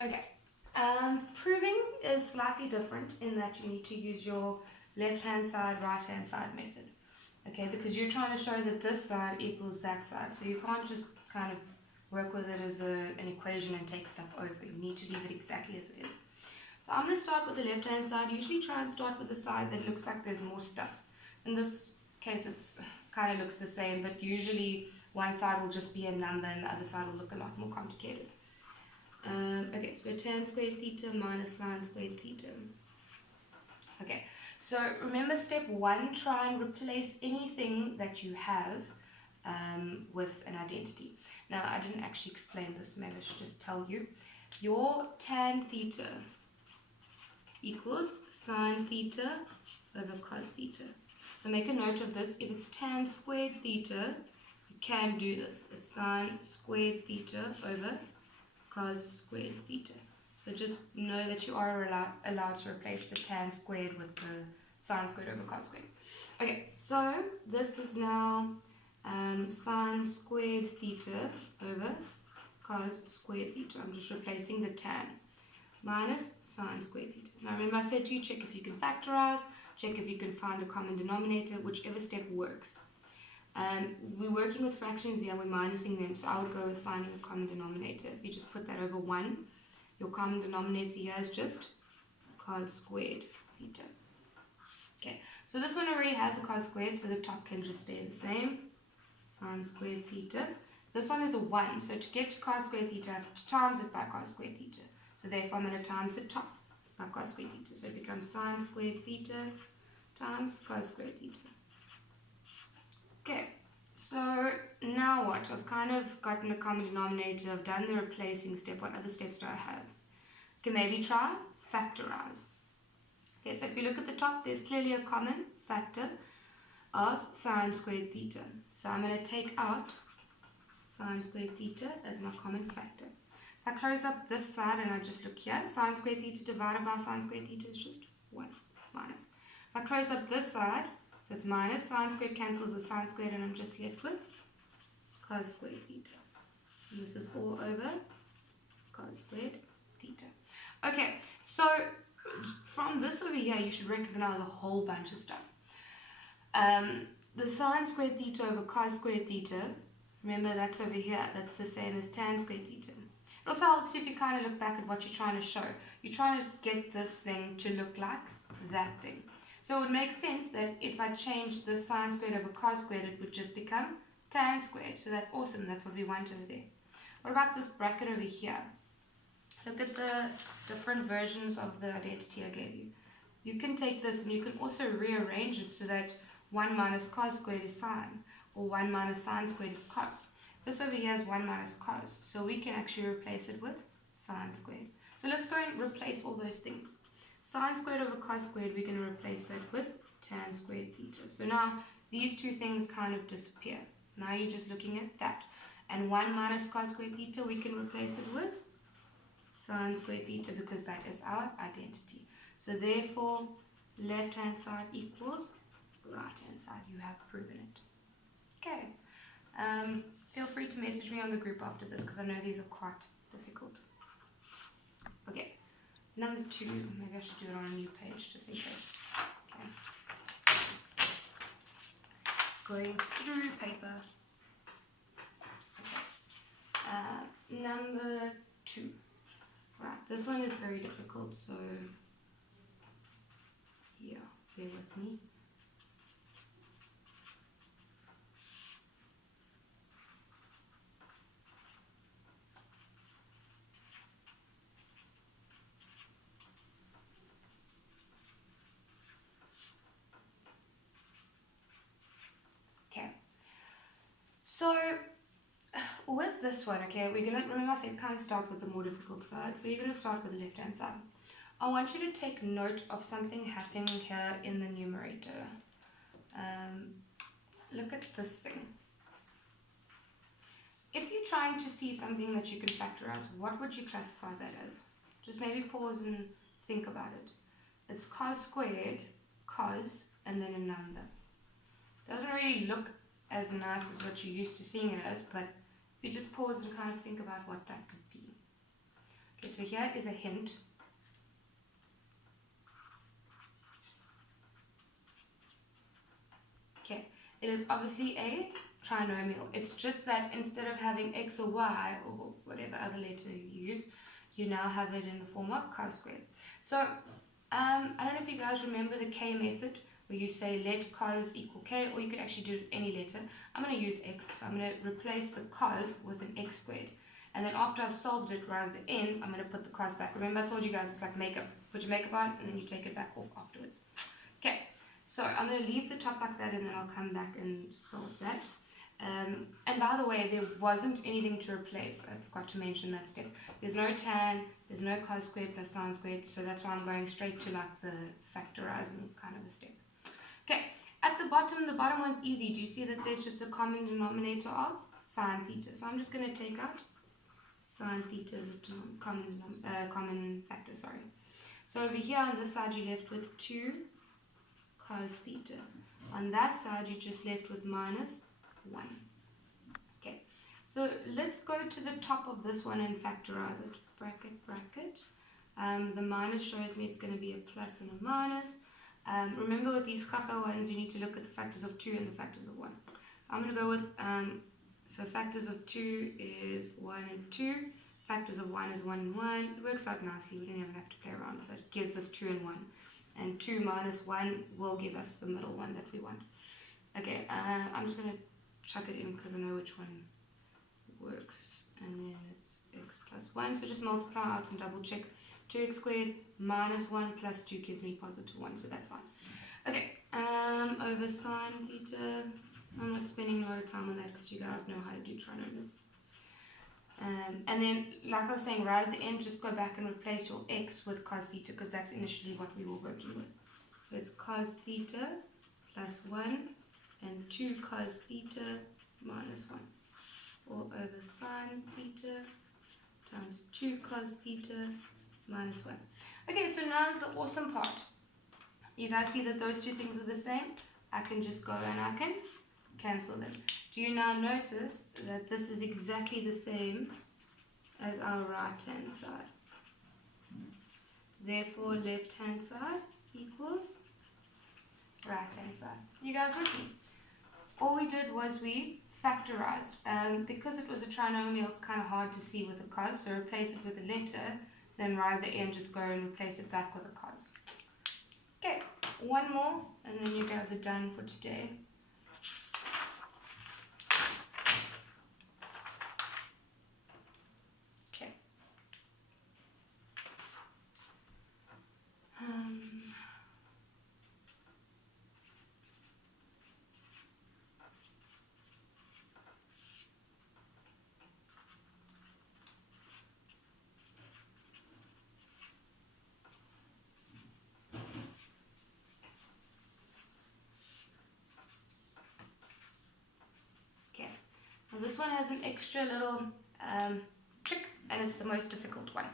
Okay, proving is slightly different in that you need to use your left-hand side, right-hand side method. Okay, because you're trying to show that this side equals that side. So you can't just kind of work with it as an equation and take stuff over. You need to leave it exactly as it is. So I'm going to start with the left-hand side. Usually try and start with the side that looks like there's more stuff. In this case, it's kind of looks the same, but usually one side will just be a number and the other side will look a lot more complicated. Okay, so tan squared theta minus sine squared theta. Okay, so remember step 1, try and replace anything that you have with an identity. Now, I didn't actually explain this, maybe I should just tell you. Your tan theta equals sine theta over cos theta. So make a note of this. If it's tan squared theta, you can do this. It's sine squared theta over cos squared theta. So just know that you are allowed to replace the tan squared with the sine squared over cos squared. Okay, so this is now sine squared theta over cos squared theta. I'm just replacing the tan minus sine squared theta. Now remember I said to you, check if you can factorize, check if you can find a common denominator, whichever step works. We're working with fractions here, we're minusing them, so I would go with finding a common denominator. If you just put that over 1, your common denominator here is just cos squared theta. Okay, so this one already has a cos squared, so the top can just stay the same. Sine squared theta. This one is a 1, so to get to cos squared theta, I have to times it by cos squared theta. So therefore I'm going to times the top by cos squared theta. So it becomes sine squared theta times cos squared theta. Okay, so now what? I've kind of gotten a common denominator. I've done the replacing step. What other steps do I have? Okay, maybe try factorize. Okay, so if you look at the top, there's clearly a common factor of sine squared theta. So I'm going to take out sine squared theta as my common factor. If I close up this side and I just look here, sine squared theta divided by sine squared theta is just 1 minus. If I close up this side, so it's minus, sine squared cancels with sine squared, and I'm just left with cos squared theta. And this is all over cos squared theta. Okay, so from this over here, you should recognize a whole bunch of stuff. The sine squared theta over cos squared theta, remember that's over here, that's the same as tan squared theta. It also helps if you kind of look back at what you're trying to show. You're trying to get this thing to look like that thing. So it would make sense that if I change the sine squared over cos squared, it would just become tan squared. So that's awesome. That's what we want over there. What about this bracket over here? Look at the different versions of the identity I gave you. You can take this and you can also rearrange it so that 1 minus cos squared is sine, or 1 minus sine squared is cos. This over here is 1 minus cos, so we can actually replace it with sine squared. So let's go and replace all those things. Sine squared over cos squared, we're going to replace that with tan squared theta. So now these two things kind of disappear. Now you're just looking at that. And 1 minus cos squared theta, we can replace it with sine squared theta because that is our identity. So therefore, left hand side equals right hand side. You have proven it. Okay. Feel free to message me on the group after this because I know these are quite difficult. Okay. Number 2, maybe I should do it on a new page just in case. Okay. Going through paper. Okay. Number 2. Right, this one is very difficult, so yeah, bear with me. So with this one, okay, we're going to, remember I said kind of start with the more difficult side. So you're going to start with the left-hand side. I want you to take note of something happening here in the numerator. Look at this thing. If you're trying to see something that you can factorize, what would you classify that as? Just maybe pause and think about it. It's cos squared, cos, and then a number. Doesn't really look as nice as what you're used to seeing it as, but if you just pause and kind of think about what that could be. Okay, so here is a hint. Okay, it is obviously a trinomial. It's just that instead of having x or y or whatever other letter you use, you now have it in the form of cos squared. So I don't know if you guys remember the k method, where you say let cos equal k, or you could actually do it with any letter. I'm going to use x, so I'm going to replace the cos with an x squared. And then after I've solved it right at the end, I'm going to put the cos back. Remember I told you guys it's like makeup. Put your makeup on, and then you take it back off afterwards. Okay, so I'm going to leave the top like that, and then I'll come back and solve that. And by the way, there wasn't anything to replace. I forgot to mention that step. There's no tan, there's no cos squared plus sine squared, so that's why I'm going straight to like the factorizing kind of a step. Okay, at the bottom one's easy. Do you see that there's just a common denominator of sine theta? So I'm just going to take out sine theta as a common factor, sorry. So over here on this side you're left with 2 cos theta. On that side you're just left with minus 1. Okay, so let's go to the top of this one and factorize it. Bracket, bracket. The minus shows me it's going to be a plus and a minus. Remember with these chacha ones, you need to look at the factors of 2 and the factors of 1. So I'm going to go with, so factors of 2 is 1 and 2. Factors of 1 is 1 and 1. It works out nicely. We don't even have to play around with it. It gives us 2 and 1. And 2 minus 1 will give us the middle one that we want. Okay, I'm just going to chuck it in because I know which one works. And then it's x plus 1. So just multiply out and double check. 2x squared minus 1 plus 2 gives me positive 1, so that's fine. Okay, over sine theta. I'm not spending a lot of time on that because you guys know how to do trinomials. And then, like I was saying, right at the end, just go back and replace your x with cos theta because that's initially what we were working with. So it's cos theta plus 1 and 2 cos theta minus 1. All over sine theta times 2 cos theta minus 1. Okay, so now is the awesome part. You guys see that those two things are the same? I can just go and I can cancel them. Do you now notice that this is exactly the same as our right hand side? Therefore, left hand side equals right hand side. You guys with me? All we did was we factorized. Because it was a trinomial, it's kind of hard to see with a cos, so replace it with a letter. Then right at the end, just go and replace it back with a cos. Okay, one more, and then you guys are done for today. Okay. Now this one has an extra little trick, and it's the most difficult one.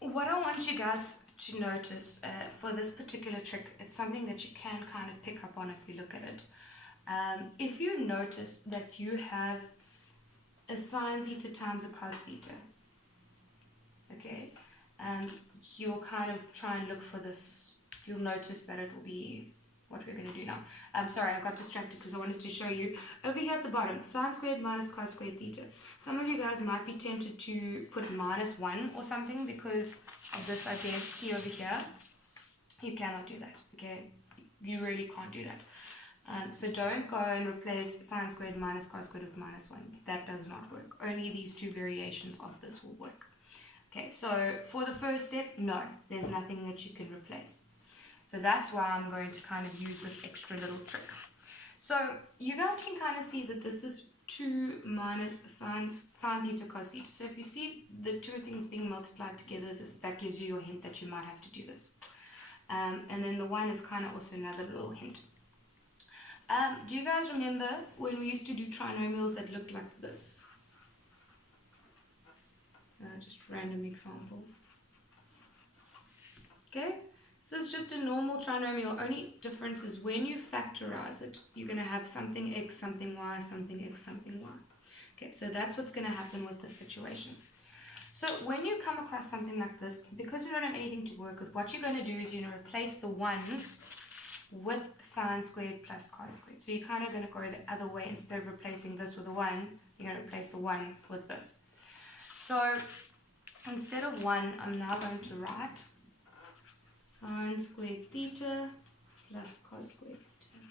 What I want you guys to notice for this particular trick, it's something that you can kind of pick up on if you look at it. If you notice that you have a sine theta times a cos theta, okay, you'll kind of try and look for this. You'll notice that it will be what we're going to do now. Sorry, I got distracted because I wanted to show you. Over here at the bottom, sine squared minus cos squared theta. Some of you guys might be tempted to put minus 1 or something because of this identity over here. You cannot do that, okay? You really can't do that. So don't go and replace sine squared minus cos squared with minus 1. That does not work. Only these two variations of this will work. Okay, so for the first step, no, there's nothing that you can replace. So that's why I'm going to kind of use this extra little trick. So you guys can kind of see that this is 2 minus sine theta cos theta. So if you see the two things being multiplied together, that gives you your hint that you might have to do this. And then the 1 is kind of also another little hint. Do you guys remember when we used to do trinomials that looked like this? Just random example. Okay, so it's just a normal trinomial. Only difference is when you factorize it, you're going to have something x, something y, something x, something y. Okay, so that's what's going to happen with this situation. So when you come across something like this, because we don't have anything to work with, what you're going to do is you're going to replace the 1 with sine squared plus cos squared. So you're kind of going to go the other way. Instead of replacing this with a 1, you're going to replace the 1 with this. So instead of 1, I'm now going to write sine squared theta plus cos squared theta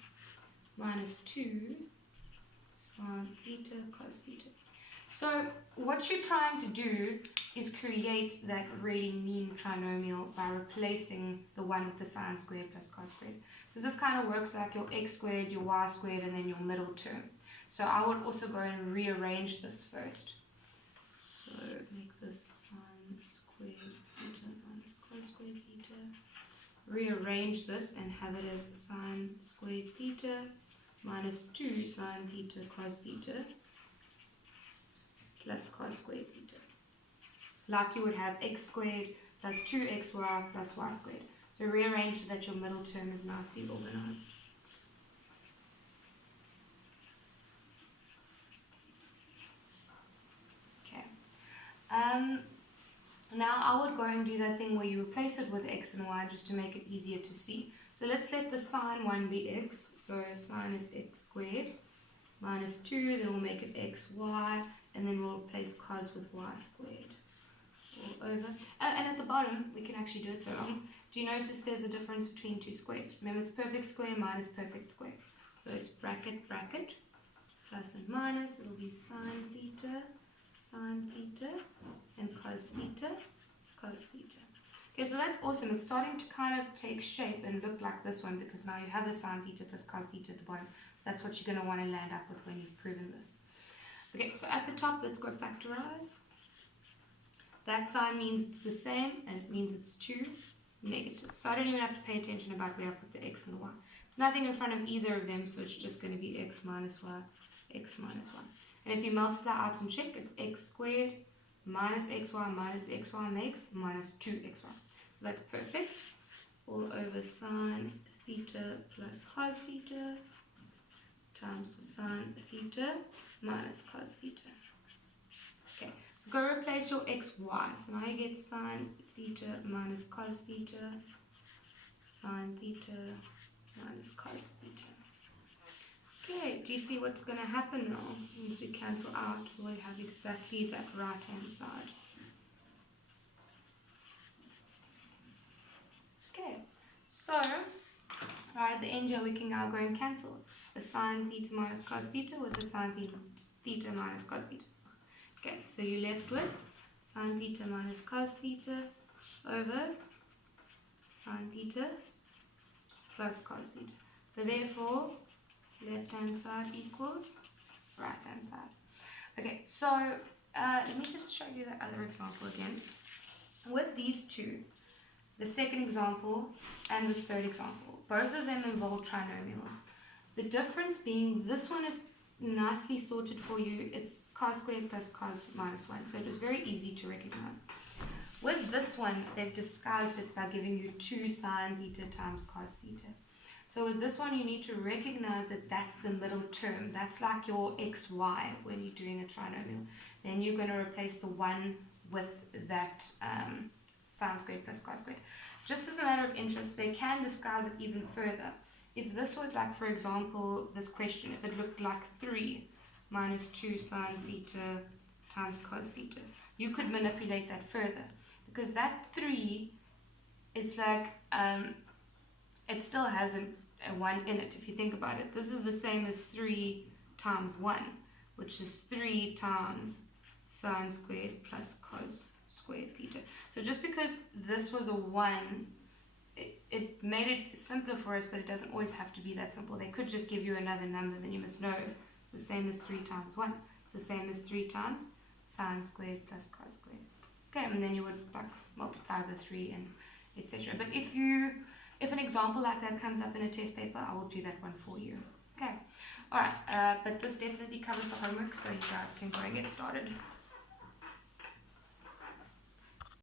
minus 2 sine theta cos theta. So what you're trying to do is create that really mean trinomial by replacing the 1 with the sine squared plus cos squared. Because this kind of works like your x squared, your y squared, and then your middle term. So I would also go and rearrange this first. So make this sine squared theta minus cos squared theta. Rearrange this and have it as sine squared theta minus 2 sine theta cos theta plus cos squared theta. Like you would have x squared plus 2xy plus y squared. So rearrange so that your middle term is nicely organized. Okay. Now I would go and do that thing where you replace it with x and y just to make it easier to see. So let's let the sine one be x. So sine is x squared minus 2, then we'll make it xy, and then we'll replace cos with y squared. All over. And at the bottom, we can actually do it so wrong. Do you notice there's a difference between two squares? Remember, it's perfect square minus perfect square. So it's bracket, bracket, plus and minus. It'll be sine theta, and cos theta, cos theta. Okay, so that's awesome. It's starting to kind of take shape and look like this one because now you have a sine theta plus cos theta at the bottom. That's what you're going to want to land up with when you've proven this. Okay, so at the top, let's go factorize. That sign means it's the same, and it means it's 2 negative. So I don't even have to pay attention about where I put the x and the y. There's nothing in front of either of them, so it's just going to be x minus y, x minus 1. And if you multiply out and check, it's x squared minus xy makes minus 2xy. So that's perfect. All over sine theta plus cos theta times sine theta minus cos theta. Okay, so go replace your xy. So now you get sine theta minus cos theta, sine theta minus cos theta. Okay, do you see what's going to happen now? Once we cancel out, we'll have exactly that right-hand side. Okay, so right at the end here, we can now go and cancel the sine theta minus cos theta with the sine theta minus cos theta. Okay, so you're left with sine theta minus cos theta over sine theta plus cos theta. So therefore, left hand side equals right hand side. Okay, so let me just show you that other example again. With these two, the second example and this third example, both of them involve trinomials. The difference being this one is nicely sorted for you. It's cos squared plus cos minus 1, so it was very easy to recognize. With this one, they've disguised it by giving you 2 sine theta times cos theta. So with this one, you need to recognize that that's the middle term. That's like your xy when you're doing a trinomial. Then you're going to replace the 1 with that sine squared plus cos squared. Just as a matter of interest, they can disguise it even further. If this was like, for example, this question, if it looked like 3 minus 2 sine theta times cos theta, you could manipulate that further. Because that 3 is like, it still has a 1 in it, if you think about it. This is the same as 3 times 1, which is 3 times sine squared plus cos squared theta. So just because this was a 1, it made it simpler for us, but it doesn't always have to be that simple. They could just give you another number, then you must know it's the same as 3 times 1. It's the same as 3 times sine squared plus cos squared. Okay, and then you would like multiply the 3 and etc. But if an example like that comes up in a test paper, I will do that one for you. Okay, alright, but this definitely covers the homework, so you guys can go and get started.